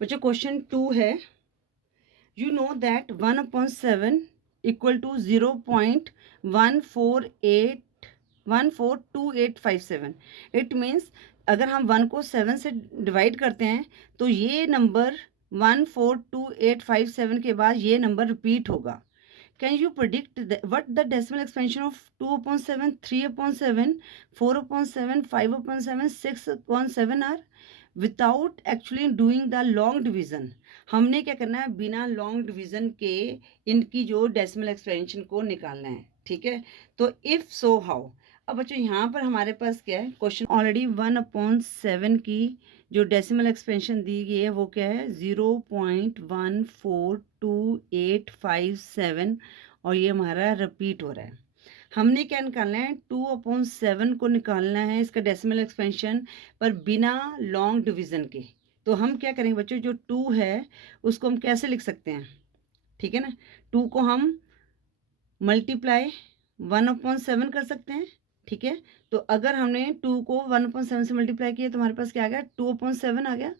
बच्चों क्वेश्चन 2 है, you know that 1/7 equal to 0.142857। It means अगर हम 1 को 7 से डिवाइड करते हैं तो ये नंबर 142857 के बाद ये नंबर रिपीट होगा। Can you predict what the decimal expansion of 2/7, 3/7, 4/7, 5/7, 6/7 are without actually doing the long division? हमने क्या करना है, बिना लॉन्ग डिवीजन के इनकी जो डेसिमल एक्सपेंशन को निकालना है। ठीक है, तो इफ सो हाउ। अब बच्चों यहाँ पर हमारे पास क्या है, क्वेश्चन ऑलरेडी 1/7 की जो डेसिमल एक्सपेंशन दी गई है वो क्या है, 0.142857 और ये हमारा रिपीट हो रहा है। हमने क्या निकालना है, 2/7 को निकालना है इसका डेसिमल एक्सपेंशन, पर बिना लॉन्ग डिवीजन के। तो हम क्या करेंगे बच्चों, जो 2 है उसको हम कैसे लिख सकते हैं, ठीक है ना, 2 को हम मल्टीप्लाई 1/7 कर सकते हैं। ठीक है, तो अगर हमने 2 को 1/7 से मल्टीप्लाई किया तो हमारे पास क्या आ गया, 2/7 आ गया।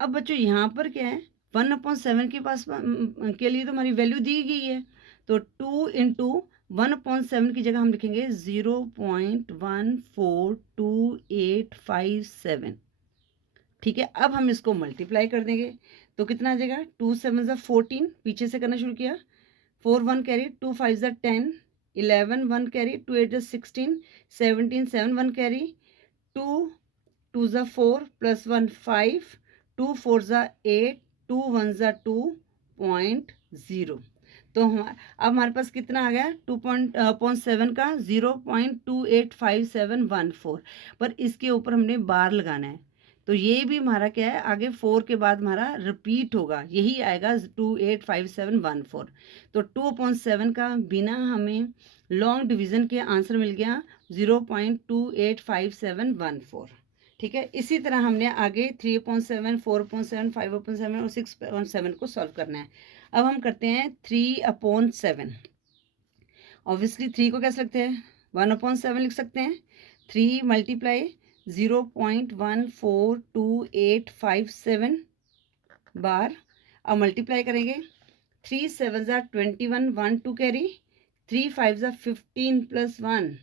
अब बच्चों यहाँ पर क्या है, 1/7 के पास के लिए तो हमारी वैल्यू दी गई है, तो 2 इंटू 1/7 की जगह हम लिखेंगे 0.142857। ठीक है, अब हम इसको मल्टीप्लाई कर देंगे तो कितना आ जाएगा, 2 7 14, पीछे से करना शुरू किया, 4 1 कैरी, 2 5 10, 11 1 कैरी, 2 8 16, 17 7 1 कैरी, 2 2 4 प्लस 1 5, 2 4 8, 2 1 2.0। तो अब हमारे पास कितना आ गया, 2.7 का 0.285714, पर इसके ऊपर हमने बार लगाना है, तो ये भी हमारा क्या है, आगे 4 के बाद हमारा रिपीट होगा, यही आएगा 285714। तो 2/7 का बिना हमें लॉन्ग डिवीजन के आंसर मिल गया 0.285714। ठीक है, इसी तरह हमने आगे 3/7, 4/7, 5/7 और 6/7 को सॉल्व करना है। अब हम करते हैं 3/7। ऑब्वियसली 3 को कैसे लिखते हैं, 1/7 लिख सकते हैं। 3 मल्टीप्लाई 0.142857 बार। अब मल्टीप्लाई करेंगे, 3 7 21, 1 2 कैरी, 3 5 15 प्लस 1,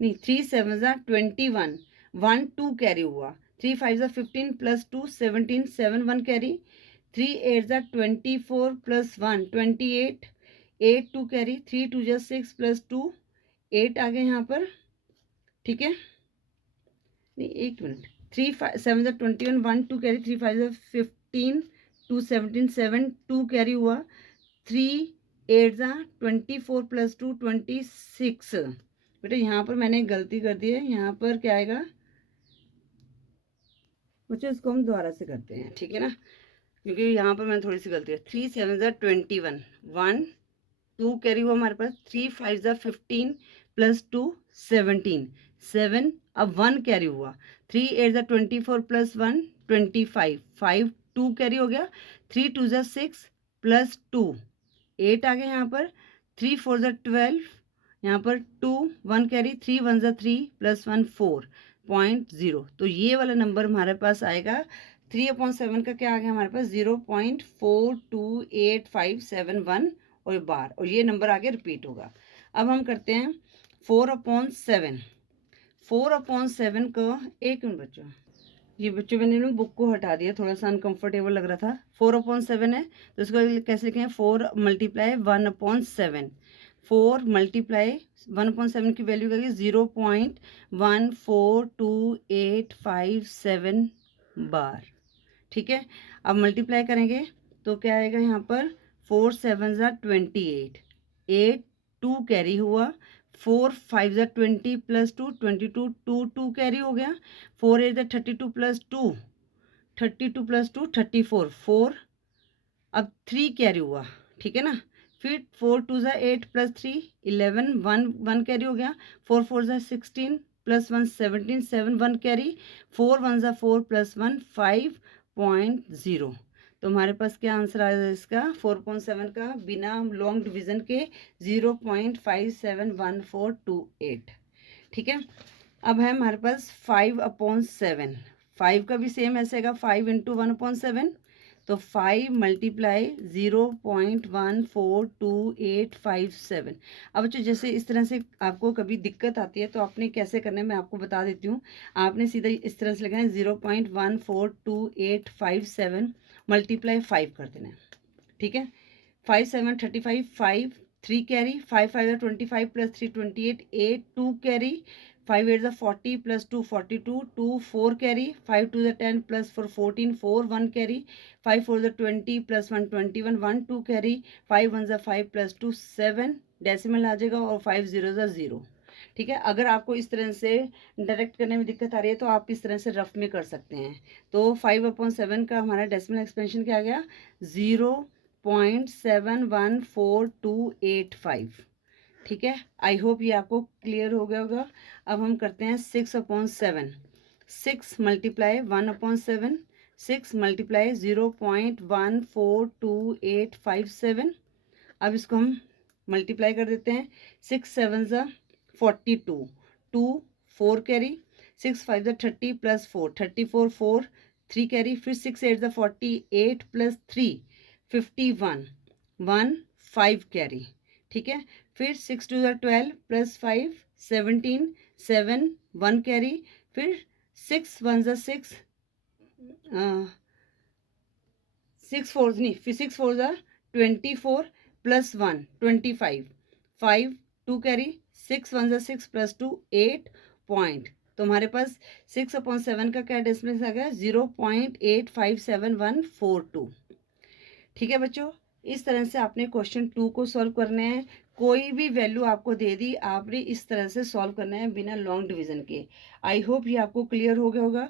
नहीं 3 7 21, 1 2 कैरी हुआ, 3 5 15 plus 2 17, 7 1 carry, 3 8 24 plus 1 28, 8 2 carry, 3 2 6 plus 2 8 आ गए यहाँ पर। ठीक है, नहीं एक मिनट, 3 7 21, 1 2 कैरी, 3 5 15, 2 17, 7 2 कैरी हुआ, 3 8 24 प्लस 2 26। बेटा यहाँ पर मैंने गलती कर दी है, यहाँ पर क्या आएगा बच्चों, इसको हम दोबारा से करते हैं, ठीक है ना, क्योंकि यहाँ पर मैंने थोड़ी सी गलती है। 3 7 21, 1 2 कैरी हुआ हमारे पास, 3 5 15 प्लस 2 17, 7 अब 1 कैरी हुआ, 3 8 24 प्लस 1 25, 5 2 कैरी हो गया, 3 2 6 प्लस 2 8 आ गए यहाँ पर, 3 4 12, यहाँ पर 2 1 कैरी, 3 1 3 प्लस 1 4.0। तो ये वाला नंबर हमारे पास आएगा 3/7 का क्या आ गया हमारे पास, 0.428571 और बार, और ये नंबर आगे रिपीट होगा। अब हम करते हैं 4/7। 4/7 को, एक मिनट बच्चों, ये बच्चों मैंने ना बुक को हटा दिया, थोड़ा सा अनकंफर्टेबल लग रहा था। 4/7 है तो इसको कैसे लिखें, 4 मल्टीप्लाई 1/7, 4 मल्टीप्लाई 1/7 की वैल्यू क्या, 0.142857 बार। ठीक है, अब मल्टीप्लाई करेंगे तो क्या आएगा यहाँ पर, 4 7 28, 8 2 कैरी हुआ, 4 5 20 प्लस 2 22, 2 2 कैरी हो गया, 4 8 32 प्लस 2 32 प्लस 2 34, 4 अब 3 कैरी हुआ। ठीक है ना, फिर 4 2 8 प्लस 3 11, 1 1 कैरी हो गया, 4 4 16 प्लस 1 17, 7 1 कैरी, 4 1 4 प्लस 1 5.0। तो हमारे पास क्या आंसर आया इसका, 4/7 का बिना लॉन्ग डिवीजन के 0.571428। ठीक है, अब है हमारे पास 5/7। 5 का भी सेम ऐसे आएगा 5 इंटू 1/7, तो 5 मल्टीप्लाई 0.142857। अब बच्चों जैसे इस तरह से आपको कभी दिक्कत आती है तो आपने कैसे करना है मैं आपको बता देती हूँ। आपने सीधा इस तरह से लिखना है 0.142857 मल्टीप्लाई 5 कर देना है, ठीक है। 5 7 35, 5 3 carry, 5 5 25 plus 3 28, 8 2 carry, 5 8 40 plus 2 42, 2 4 carry, 5 2 10 plus 4 14, 4 1 carry, 5 4 20 plus 1 21, 1 2 carry, 5 1 5 plus 2 7 decimal आ जाएगा और 5 0 0, ठीक है। अगर आपको इस तरह से डायरेक्ट करने में दिक्कत आ रही है तो आप इस तरह से रफ में कर सकते हैं। तो 5/7 का हमारा डेसिमल एक्सपेंशन क्या आ गया 0.714285, ठीक है। आई होप ये आपको क्लियर हो गया होगा। अब हम करते हैं 6/7, 6 मल्टीप्लाई 1/7, 6 मल्टीप्लाई 0.142857। अब इसको हम मल्टीप्लाई कर देते हैं। 6 7 42, 2 4 कैरी, 6 5 30 प्लस 4 34, 4 3 कैरी, फिर 6 8 48 प्लस 3 51, 1 5 कैरी, ठीक है। फिर 6 2 12 प्लस 5 17, 7 1 कैरी, फिर 6 1 6 6 4 नहीं, फिर 6 4 24 प्लस 1 25, 5 2 कैरी, 6 1 6 प्लस 2 8 पॉइंट। तो हमारे पास 6/7 का क्या डिस्टेंस आ गया 0.857142, ठीक है बच्चों। इस तरह से आपने क्वेश्चन 2 को सॉल्व करना है। कोई भी वैल्यू आपको दे दी आपने इस तरह से सॉल्व करना है बिना लॉन्ग डिवीजन के। आई होप ये आपको क्लियर हो गया होगा।